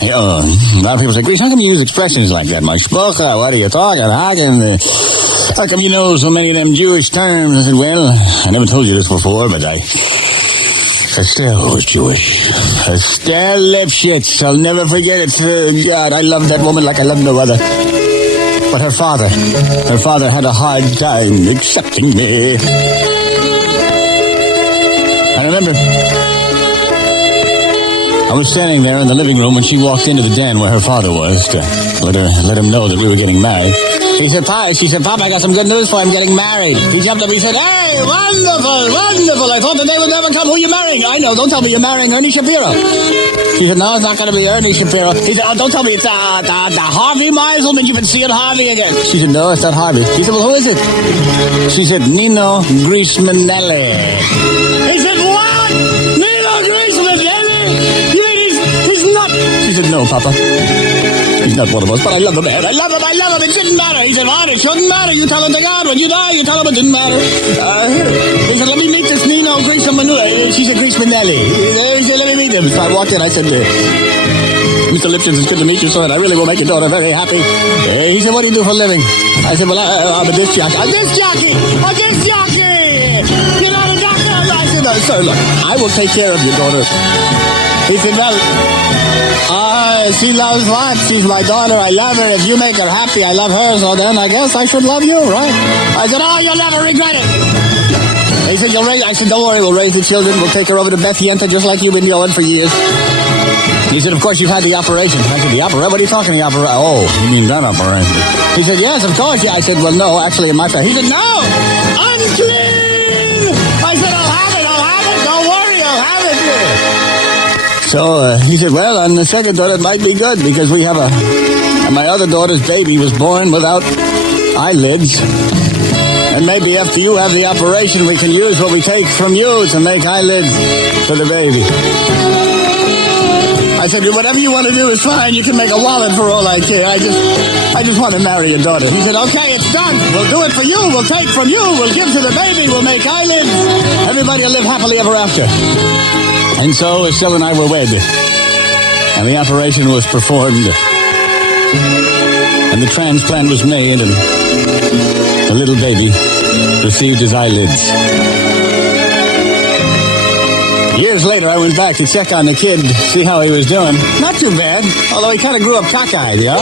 A lot of people say, Grease, how come you use expressions like that? My Sprache, what are you talking? How come you know so many of them Jewish terms? I said, well, I never told you this before, but Estelle was Jewish. Estelle Lipshitz. I'll never forget it. God, I love that woman like I love no other. But her father had a hard time accepting me. I remember I was standing there in the living room when she walked into the den where her father was to let him know that we were getting married. She said, Papa, I got some good news for him getting married. He jumped up and he said, hey, wonderful, wonderful. I thought the day would never come. Who are you marrying? I know, don't tell me you're marrying Ernie Shapiro. She said, no, it's not going to be Ernie Shapiro. He said, oh, don't tell me it's the Harvey Meiselman. You've been seeing Harvey again. She said, no, it's not Harvey. He said, well, who is it? She said, Nino Greaseman. He said, what? Nino Greaseman? You mean he's not? She said, no, Papa. He's not one of us, but I love the man. I love him. It shouldn't matter. He said, what? It shouldn't matter. You tell him to God. When you die, you tell him it didn't matter. He said, let me meet this Nino Greaseman. She said, Greasemanelli. He said, let me meet him. So I walked in. I said, Mr. Lipshitz, it's good to meet you, son. I really will make your daughter very happy. He said, what do you do for a living? I said, well, I'm a disc jockey. A disc jockey! A disc jockey! You're not a doctor? I said, no, sir, look, I will take care of your daughter. He said, well, she loves what? She's my daughter. I love her. If you make her happy, I love her. So then I guess I should love you, right? I said, oh, you'll never regret it. He said, you'll raise. I said, don't worry. We'll raise the children. We'll take her over to Beth Yenta just like you've been doing for years. He said, of course, you've had the operation. I said, the operation? What are you talking the operation? Oh, you mean that operation? He said, yes, of course. Yeah. I said, well, no, actually, in my family. He said, no, unclean. I said, I'll have it. Don't worry, I'll have it. So he said, well, on the second daughter, it might be good because we have and my other daughter's baby was born without eyelids. And maybe after you have the operation, we can use what we take from you to make eyelids for the baby. I said, whatever you want to do is fine. You can make a wallet for all I care. I just want to marry your daughter. He said, okay, it's done. We'll do it for you. We'll take from you. We'll give to the baby. We'll make eyelids. Everybody will live happily ever after. And so Estelle and I were wed. And the operation was performed. And the transplant was made. And the little baby received his eyelids. Years later, I went back to check on the kid, see how he was doing. Not too bad, although he kind of grew up cockeyed, you know?